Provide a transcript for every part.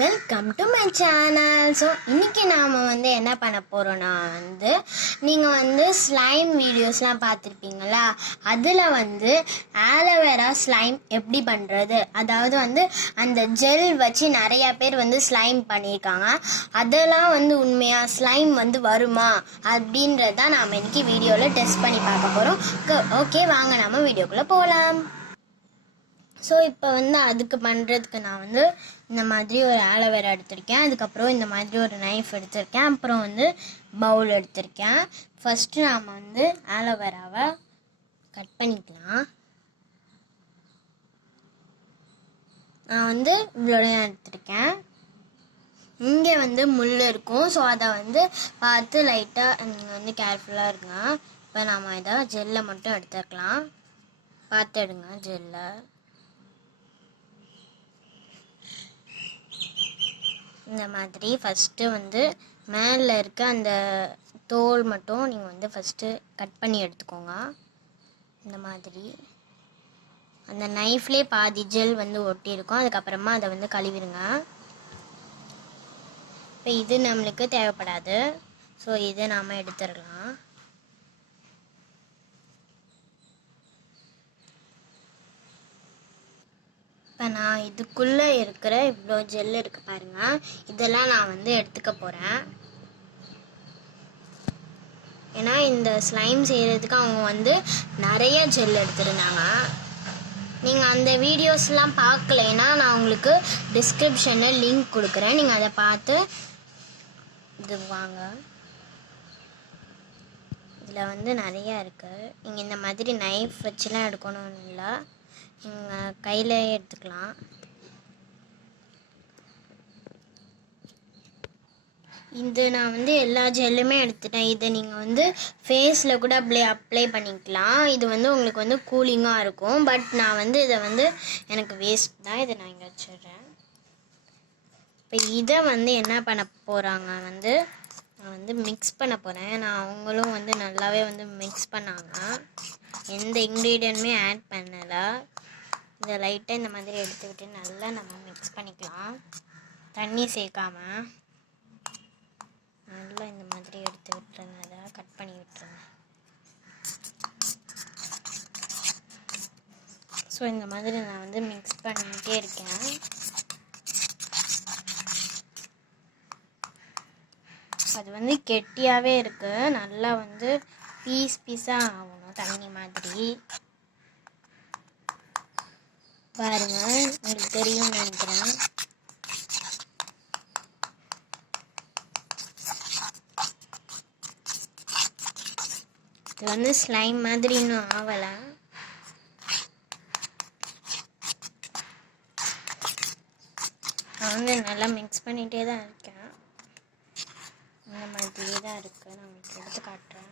Welcome to my channel. So இன்றைக்கி நாம் என்ன பண்ண போகிறோன்னா நீங்கள் ஸ்லைம் வீடியோஸ்லாம் பார்த்துருப்பீங்களா, அதில் ஆலோவேரா ஸ்லைம் எப்படி பண்ணுறது, அதாவது அந்த ஜெல் வச்சு நிறையா பேர் ஸ்லைம் பண்ணியிருக்காங்க. அதெல்லாம் உண்மையாக ஸ்லைம் வருமா அப்படின்றதான் நாம் இன்றைக்கி வீடியோவில் டெஸ்ட் பண்ணி பார்க்க போகிறோம். ஓகே, வாங்க நம்ம வீடியோக்குள்ளே போகலாம். ஸோ இப்போ அதுக்கு பண்ணுறதுக்கு நான் இந்த மாதிரி ஒரு ஆலோவேரா எடுத்திருக்கேன். அதுக்கப்புறம் இந்த மாதிரி ஒரு நைஃப் எடுத்திருக்கேன். அப்புறம் பவுல் எடுத்திருக்கேன். ஃபஸ்ட்டு நாம் ஆலோவேராவை கட் பண்ணிக்கலாம். நான் இவ்வளோதான் எடுத்திருக்கேன். இங்கே முள் இருக்கும். ஸோ அதை பார்த்து லைட்டாக நீங்கள் கேர்ஃபுல்லாக இருங்க. இப்போ நாம் இதை ஜெல்லை மட்டும் எடுத்துக்கலாம். பார்த்து எடுங்க ஜெல்லை. இந்த மாதிரி ஃபஸ்ட்டு மேலே இருக்க அந்த தோல் மட்டும் நீங்கள் ஃபஸ்ட்டு கட் பண்ணி எடுத்துக்கோங்க. இந்த மாதிரி அந்த நைஃப்லேயே பாதி ஜெல் ஒட்டியிருக்கும். அதுக்கப்புறமா அதை கழுவிடுங்க. இப்போ இது நம்மளுக்கு தேவைப்படாது. ஸோ இதை நாம் எடுத்துடலாம். இப்போ நான் இதுக்குள்ளே இருக்கிற இவ்வளோ ஜெல் இருக்குது பாருங்கள், இதெல்லாம் நான் எடுத்துக்க போகிறேன். ஏன்னா இந்த ஸ்லைம் செய்கிறதுக்கு அவங்க நிறைய ஜெல் எடுத்துருந்தாங்க. நீங்கள் அந்த வீடியோஸ்லாம் பார்க்கலைன்னா நான் உங்களுக்கு டிஸ்கிரிப்ஷனில் லிங்க் கொடுக்குறேன். நீங்கள் அதை பார்த்து இது வாங்க. இதில் நிறையா இருக்குது. நீங்கள் இந்த மாதிரி நைஃப் வச்சுலாம் எடுக்கணும்னு இல்லை, நீங்கள் கையில் எடுத்துக்கலாம். இது நான் எல்லா ஜெல்லுமே எடுத்துட்டேன். இதை நீங்கள் ஃபேஸில் கூட அப்ளை பண்ணிக்கலாம். இது உங்களுக்கு கூலிங்காக இருக்கும். பட் நான் இதை எனக்கு வேஸ்ட் தான். இதை நான் இங்கே வச்சிடுறேன். இப்போ இதை என்ன பண்ண போகிறாங்க, நான் மிக்ஸ் பண்ண போகிறேன். நான் அவங்களும் நல்லாவே மிக்ஸ் பண்ணாங்க. எந்த இன்க்ரீடியன்ட்மே ஆட் பண்ணலை. இதை லைட்டாக இந்த மாதிரி எடுத்துக்கிட்டு நல்லா நம்ம மிக்ஸ் பண்ணிக்கலாம். தண்ணி சேர்க்காம நல்லா இந்த மாதிரி எடுத்து விட்டுருங்க. அதை கட் பண்ணி விட்டுருங்க. ஸோ இந்த மாதிரி நான் மிக்ஸ் பண்ணிகிட்டே இருக்கேன். அது கெட்டியாகவே இருக்குது. நல்லா பீஸாக ஆகணும், தண்ணி மாதிரி. பாருங்க, உங்களுக்கு தெரியும் நினைக்கிறேன். இது ஸ்லைம் மாதிரி இன்னும் ஆகலை. நான் நல்லா மிக்ஸ் பண்ணிகிட்டே தான் இருக்கேன். இந்த மாதிரியே தான் இருக்குது. நான் உங்களுக்கு எடுத்து காட்டுறேன்.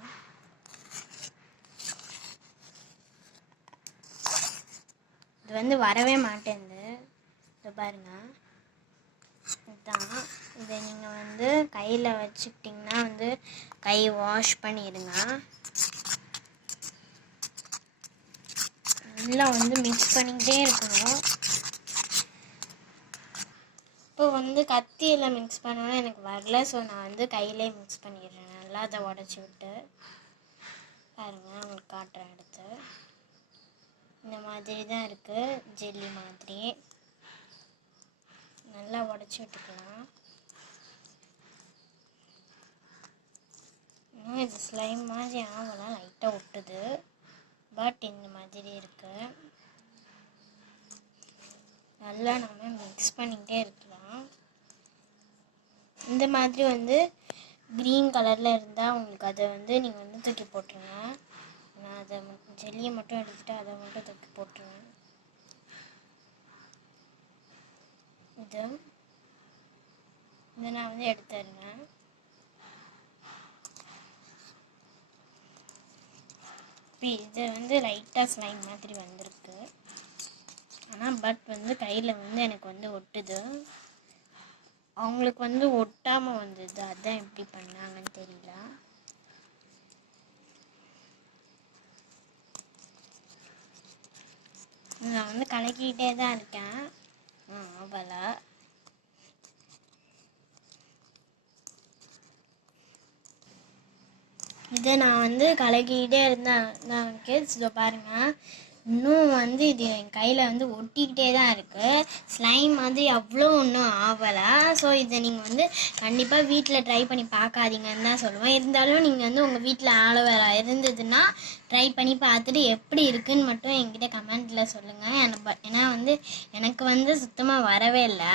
இது வரவே மாட்டேங்குது. இது பாருங்க, இதுதான். இதை நீங்கள் கையில் வச்சுக்கிட்டிங்கன்னா கை வாஷ் பண்ணிடுங்க. நல்லா மிக்ஸ் பண்ணிக்கிட்டே இருக்கணும். இப்போ கத்தியில் மிக்ஸ் பண்ணோன்னா எனக்கு வரல. ஸோ நான் கையிலே மிக்ஸ் பண்ணிடுறேன். நல்லா அதை உடச்சி விட்டு பாருங்கள், உங்களுக்கு காட்டுறேன் எடுத்து. இந்த மாதிரி தான் இருக்குது, ஜெல்லி மாதிரி. நல்லா உடச்சி விட்டுக்கலாம். இன்னும் இது ஸ்லைம் மாதிரி ஆகலாம், லைட்டாக ஒட்டுது. பட் இந்த மாதிரி இருக்குது. நல்லா நம்ம மிக்ஸ் பண்ணிக்கிட்டே இருக்கலாம். இந்த மாதிரி க்ரீன் கலரில் இருந்தால் உங்களுக்கு அதை நீங்கள் தூக்கி போட்டுருங்க. நான் அதை ஜெல்லியை மட்டும் எடுத்துகிட்டு அதை மட்டும் தூக்கி போட்டுருவேன். இதை நான் எடுத்துடுறேன். இப்போ இது லைட்டாக ஸ்லைம் மாதிரி வந்திருக்கு. ஆனால் பட் கையில் எனக்கு ஒட்டுது. அவங்களுக்கு ஒட்டாமல் வந்தது. அதான் எப்படி பண்ணாங்கன்னு தெரியல. நான் கலக்கிட்டே தான் இருக்கேன். அவ்வளோ இதை நான் வந்து கலக்கிக்கிட்டே இருந்தேன் கிட்ஸ். இதோ பாருங்கள், இன்னும் வந்து இது என் கையில் வந்து ஒட்டிக்கிட்டே தான் இருக்குது. ஸ்லைம் மாதிரி அவ்வளோ இன்னும் ஆகலை. ஸோ இதை நீங்கள் வந்து கண்டிப்பாக வீட்டில் ட்ரை பண்ணி பார்க்காதீங்கன்னு தான் சொல்லுவேன். இருந்தாலும் நீங்கள் வந்து உங்கள் வீட்டில் ஆலோவேரா இருந்ததுன்னா ட்ரை பண்ணி பார்த்துட்டு எப்படி இருக்குன்னு மட்டும் என்கிட்ட கமெண்ட்டில் சொல்லுங்கள். ஏன்னா வந்து எனக்கு வந்து சுத்தமாக வரவே இல்லை.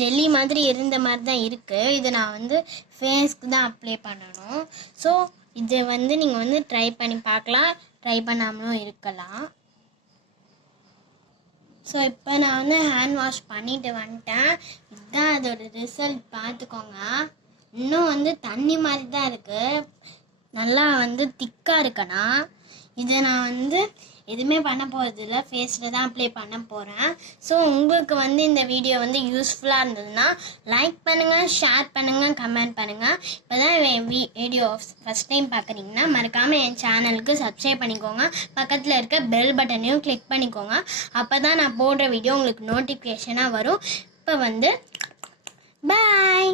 ஜெல்லி மாதிரி இருந்த மாதிரி தான் இருக்குது. இதை நான் வந்து ஃபேஸ்க்கு தான் அப்ளை பண்ணணும். ஸோ இதை வந்து நீங்கள் வந்து ட்ரை பண்ணி பார்க்கலாம், ட்ரை பண்ணாமலும் இருக்கலாம். ஸோ இப்போ நான் வந்து ஹேண்ட் வாஷ் பண்ணிட்டு வந்துட்டேன். இதுதான் அதோட ரிசல்ட், பார்த்துக்கோங்க. இன்னும் வந்து தண்ணி மாதிரி தான் இருக்குது, நல்லா வந்து திக்காக இருக்குண்ணா. இதை நான் வந்து எதுவுமே பண்ண போகிறதில்ல, ஃபேஸில் தான் அப்ளை பண்ண போகிறேன். ஸோ உங்களுக்கு வந்து இந்த வீடியோ வந்து யூஸ்ஃபுல்லாக இருந்ததுன்னா லைக் பண்ணுங்கள், ஷேர் பண்ணுங்கள், கமெண்ட் பண்ணுங்கள். இப்போ தான் என் வீடியோ ஃபஸ்ட் டைம் பார்க்குறீங்கன்னா மறக்காமல் என் சேனலுக்கு சப்ஸ்கிரைப் பண்ணிக்கோங்க. பக்கத்தில் இருக்க பெல் பட்டனையும் கிளிக் பண்ணிக்கோங்க. அப்போ தான் நான் போடுற வீடியோ உங்களுக்கு நோட்டிஃபிகேஷனாக வரும். இப்போ வந்து பாய்.